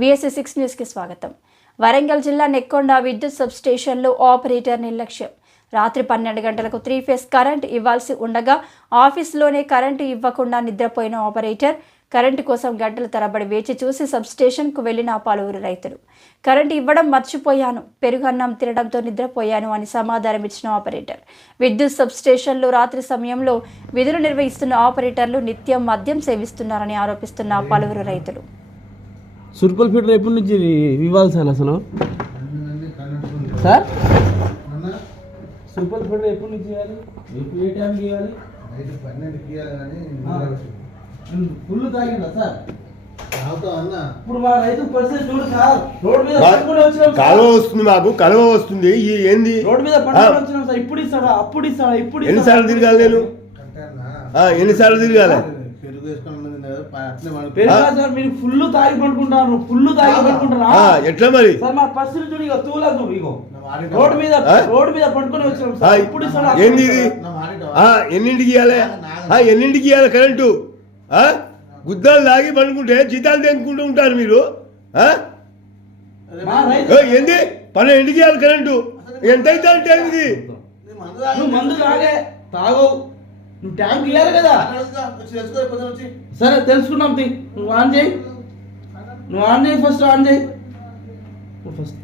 VS6 న్యూస్కి స్వాగతం. వరంగల్ జిల్లా నెక్కొండ విద్యుత్ సబ్స్టేషన్లో ఆపరేటర్ నిర్లక్ష్యం. రాత్రి 12 గంటలకు 3 ఫేజ్ కరెంట్ ఇవ్వాల్సి ఉండగా ఆఫీస్లోనే కరెంటు ఇవ్వకుండా నిద్రపోయిన ఆపరేటర్ కరెంటు కోసం గంటల తరబడి వేచి చూసి సబ్స్టేషన్కు వెళ్లిన పలువురు రైతులు కరెంటు ఇవ్వడం మర్చిపోయాను, పెరుగన్నం తినడంతో నిద్రపోయాను అని సమాధానం ఇచ్చిన ఆపరేటర్. విద్యుత్ సబ్స్టేషన్లో రాత్రి సమయంలో విధులు నిర్వహిస్తున్న ఆపరేటర్లు నిత్యం మద్యం సేవిస్తున్నారని ఆరోపిస్తున్న పలువురు రైతులు. సుర్పల్ ఫీటర్ ఎప్పటి నుంచి ఇవ్వాలి సార్ అసలు సార్? సుర్పల్ ఫీటర్ ఎప్పటి నుంచి ఇవ్వాలి? ఎప్పుడు ఏ టైంకి ఇవ్వాలి? 12కి ఇవ్వాలి. ఫుల్ తాగిందా సార్? ఇప్పుడు మా రైతు పరిస్థితి చూడు సార్. రోడ్ మీద కాలువ వస్తుంది, మాకు కాలువ వస్తుంది. ఏంది రోడ్ మీద పట్టుకొని వచ్చినాం సార్. ఇప్పుడు ఇస్తాడా, అప్పుడు ఇస్తాడా, ఇప్పుడు ఎన్నిసార్లు తిరగాలి నేను? ఎన్నిసార్లు తిరగాలి? సార్ మీరు ఫుల్ తాగి పడుకుంటారు, ఫుల్ తాగి పడుకుంటారా? ఎట్లా మరి సార్ మా పరిస్థితి చూడు. ఇక తూలదు, ఇగో రోడ్ మీద పట్టుకొని వచ్చినాం సార్. ఇప్పుడు ఇస్తాడా? ఏంది ఇది? ఎన్నింటికి ఇవ్వాలి? ఎన్నింటికి ఇవ్వాలి కరెంటు? గుద్దాలు తాగి పడుకుంటే జీతాలు తెంపుకుంటూ ఉంటారు మీరు. ఏంది 12కి ఇవ్వాలి కరెంటు? ఎంత అవుతుంది టైం ఇది? నువ్వు మందు తాగవు, నువ్వు ట్యాంక్ ఇవ్వాలి కదా. సరే తెలుసుకున్నాం. నువ్వు ఆన్ చేయి, ఫస్ట్ ఆన్ చేయి ఫస్ట్.